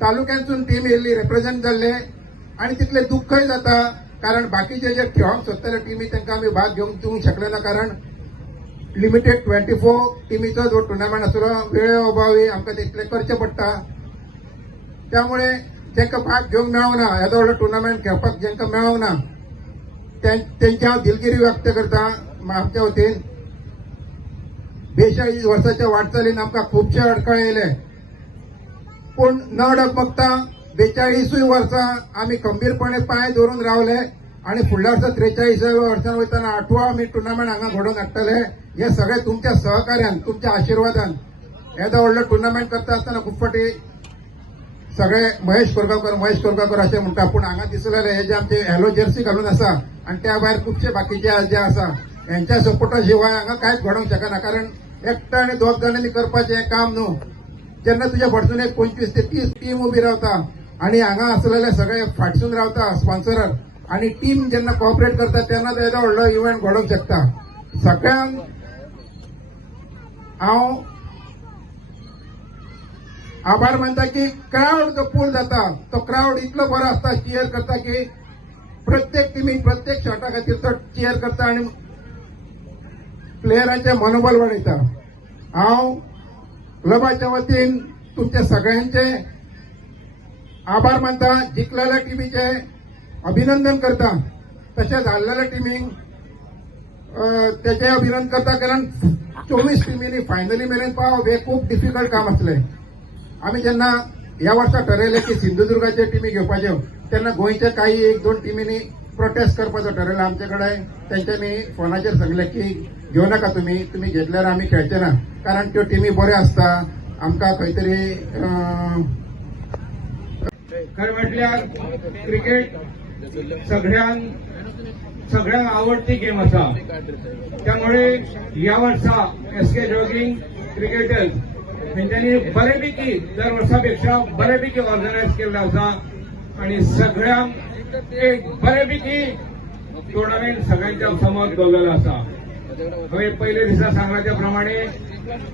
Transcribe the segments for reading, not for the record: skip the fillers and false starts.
तालुक्यांतून team येयल्ली represent जाल्ले आणि तितले दुःखय जाता कारण बाकीचे जे खेळोंक सोदताले टीमी तांकां आमी भाग घेवंक दिवंक शकले ना कारण लिमिटेड 24 टीमीचो जो टुर्नामेंट आसलो वेळे अभावी आमकां तितले करचे पडटा त्यामुळे जेंकां भाग घेवंक मेळोंक ना येदो व्हडलो टुर्नामेंट खेळपाक जेंकां मेळोंक ना त्यांची हांव दिलगिरी व्यक्त करता आमच्या वतीन 42 वर्साच्या वाटचालीन आमकां खुबशे अडखळे येयले पूण न डगमगता 42 वर्सां आमी खंबीरपणे पांय दवरून रावले आणि फुडल्या वर्सा 43 वर्सान वयताना 8वो आमी टुर्नामेंट हांगा घडोवन हाडटले हे सगळे तुमच्या सहकार्यान तुमच्या आशिर्वादान येदो व्हडलो टुर्नामेंट करता आसतना खूब फाटी सगळे महेश कोरगांवकर अशें म्हणटा पूण हांगा दिसलेले हे जे आमचे हॅलो जर्सी घालून आसा आणि त्या भायर खुबशे बाकीचे जे आसा यांच्या सपोर्टा शिवाय हांगा कांयच घडोवंक शकना कारण एकटा आनी दोग जाणांनी करपाचें हें काम न्हू जेन्ना तुज्या फाटसून एक 25 ते 30 टीम उबी रावता आणि हांगा आसलेले सगळे फाटसून रावता स्पॉन्सर आणि टीम जेन्ना कॉपरेट करता तेन्ना तो येदो व्हडलो इव्हेंट घडोवंक शकता सगळ्यांक हांव आभार मानता की क्राउड जो पूल जाता तो क्राउड इतलो बरो आसता चियर करता की प्रत्येक टीमीक प्रत्येक शॉटा खातीर तो चियर करता आणि प्लेयरांचे मनोबल वाडयता हांव क्लबाच्या वतीन तुमच्या सगळ्यांचे आभार मानता जिखलेल्या टीमीचे अभिनंदन करता तशेंच हारलेल्या टीमीक तेचे अभिनंदन करता कारण 24 टीमींनी फायनली मेरेन पावप हे खूप डिफिकल्ट काम आसलें आमी जेन्ना ह्या वर्सा ठरयलें की सिंधुदुर्गाचे टीमी घेवपाच्यो तेन्ना गोंयच्या काही 1-2 टीमींनी प्रोटेस्ट करपाचो ठरयलो आमचे कडेन तेंच्यांनी फोनाचेर सांगलें की घेवं नाका तुमी घेतल्यार आमी खेळचे ना कारण त्यो टीमी बऱ्यो आसता आमकां खंय तरी खरें म्हटल्यार क्रिकेट सगळ्यांक आवडटी गेम आसा त्यामुळे ह्या वर्सा एसके जॉगिंग क्रिकेटर्स तेंच्यांनी बऱ्यापैकी दर वर्सापेक्षा बऱ्यापैकी ऑर्गनायज केल्लो आसा आणि सगळ्यांक एक बऱ्यापैकी टुर्नामेंट सगळ्यांच्या समोर दवरलेलो आसा हांवें पयले दिसा सांगला त्या प्रमाणे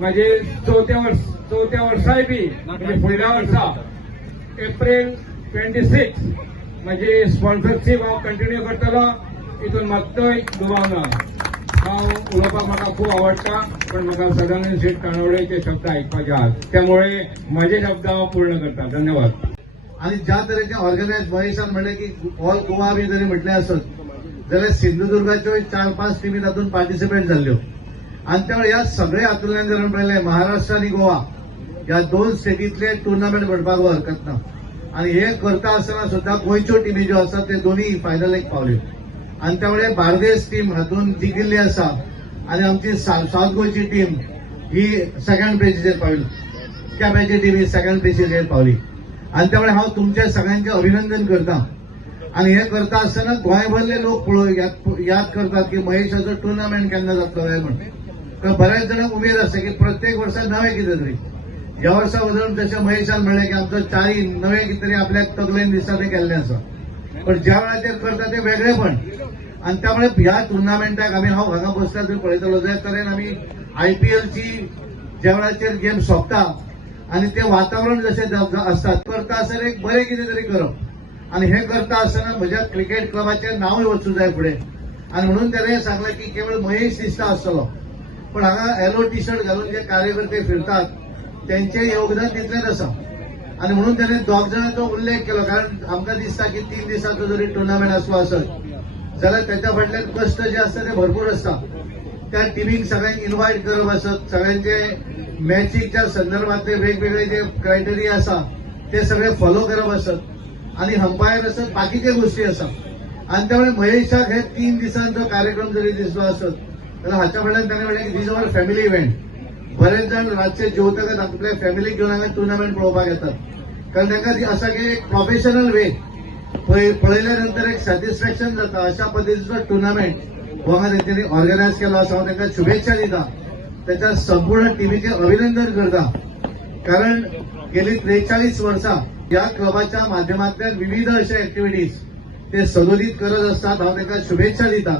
म्हाजे चवथ्या वर्साय बी म्हणजे फुडल्या वर्सा एप्रिल 26 म्हाजी स्पॉन्सरशीप हांव कंटिन्यू करतलो तितून मात्तूय दुबाव ना हांव उलोवपाक म्हाका खूब आवडटा पण म्हाका सदानंद शेट कानवडेचे शब्द आयकपाचे आहात त्यामुळे म्हाजे शब्द हांव पूर्ण करता धन्यवाद आणि ज्या तरेचे ऑर्गनायज महेशान म्हणले की ऑल गोवा बी जरी म्हटले असत जाल्यार सिंधुदुर्गाच्यो 4-5 टीमी तातूंत पार्टिसिपेट जाल्ल्यो आणि त्यामुळे ह्या सगळ्या हातूंतल्यान जर पळयलें महाराष्ट्र आणि गोवा ह्या 2 स्टेटींतले टुर्नामेंट घडपाक हरकत ना आणि हे करता आसतना सुद्धा गोंयच्यो टीमी ज्यो आसात ते दोन्ही फायनलीक पावल्यो आणि त्यामुळे बार्देस टीम हातूंत जिखिल्ली आसा आणि आमची साउथ गोंयची टीम ही सेकंड प्लेसीचेर पावली केप्याची टीम ही सेकंड प्लेसीचेर पावली आणि त्यामुळे हांव तुमच्या सगळ्यांचे अभिनंदन करता आणि हे करता आसतना गोंयभरले लोक याद करतात की महेशाचो टुर्नामेंट केन्ना जातलो काय म्हणून बऱ्याच जाणांक उमेद आसता की प्रत्येक वर्सा नवें कितें तरी ह्या वर्सा वचून जशें महेशान म्हणलें की आमचो 4 नवें कितें तरी आपल्याक तकलेन दिसता तें केल्लें आसा पण ज्या वेळाचेर करता ते वेगळेपण आणि त्यामुळे ह्या टुर्नामेंटाक आमी हांव हांगा बसला थंय पळयतलो ज्या तरेन आमी IPLची ज्या वेळाचेर गेम सोंपता आणि ते वातावरण जशें आसता करता आसतना एक बरें कितें तरी करप आणि हे करता आसतना म्हज्या क्रिकेट क्लबाचें नांवूय वचूंक जाय फुडें आणि म्हणून ताणें सांगलें की केवळ महेश दिसता आसतलो पण हांगा येलो टी शर्ट घालून जे कार्यकर्ते फिरतात त्यांचे योगदान तितलेंच आसा आणि म्हणून ताणें 2 जाणांचो उल्लेख केलो कारण आमकां दिसता की 3 दिसांचो जरी टुर्नामेंट आसलो आसत जाल्यार त्याच्या फाटल्यान कश्ट जे आसता ते भरपूर आसता त्या टिमीक सगळ्यांक इन्व्हायट करप आसत सगळ्यांचे मॅचीच्या संदर्भातले वेगवेगळे जे क्रायटेरिया आसा ते सगळे फॉलो करप आसत आणि अंपायर आसत बाकीचे गोष्टी आसात आणि त्यामुळे महेशाक हे 3 दिसांचो कार्यक्रम जरी दिसलो आसत जाल्यार हाच्या फाटल्यान ताणें म्हणलें की दीज आवर फॅमिली इव्हेंट बरेच जण रातचे जेवतकच आपल्या फॅमिलीक घेवन हांगा टुर्नामेंट पळोवपाक येतात कारण तांकां असा की एक प्रोफेशनल वे पळयल्यानंतर एक सॅटिस्फॅक्शन जाता अशा पद्धतीचो टुर्नामेंट गोवा तेंच्यांनी ऑर्गनायज केलो आसा हांव तांकां शुभेच्छा दिता त्याच्या संपूर्ण टीमीचे अभिनंदन करता कारण गेली 43 वर्सां या क्लबाच्या माध्यमांतल्यान विविध अशा ऍक्टिव्हिटीज ते सदोदित करत असतात हांव तांकां शुभेच्छा दिता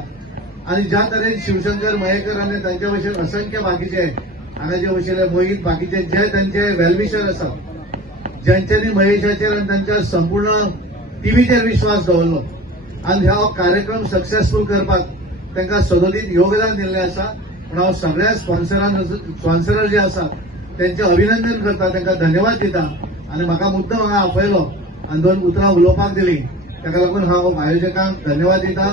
आणि ज्या तरेन शिवशंकर मयेकर आणि तांच्या भशेन असंख्य बाकीचे हांगा जे वशिल्ले मोहीत बाकीचे जे तांचे वेलविशर आसात ज्यांच्यांनी महेशाचेर आनी तांच्या संपूर्ण टिमीचेर विश्वास दवरलो आनी हो कार्यक्रम सक्सेसफूल करपाक तांकां सदोदीत योगदान दिल्लें आसा. पूण हांव सगळ्या स्पॉन्सर जे आसा त्यांचे अभिनंदन करता, तांकां धन्यवाद दिता आनी म्हाका मुद्दम हांगा आपयलो आनी 2 उतरां उलोवपाक दिली. ताका लागून हांव आयोजकांक धन्यवाद दिता,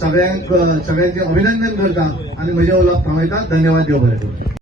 सगळ्यांचे अभिनंदन करता आनी म्हजें उलोवप थांबयता. धन्यवाद, देव बरें करूं.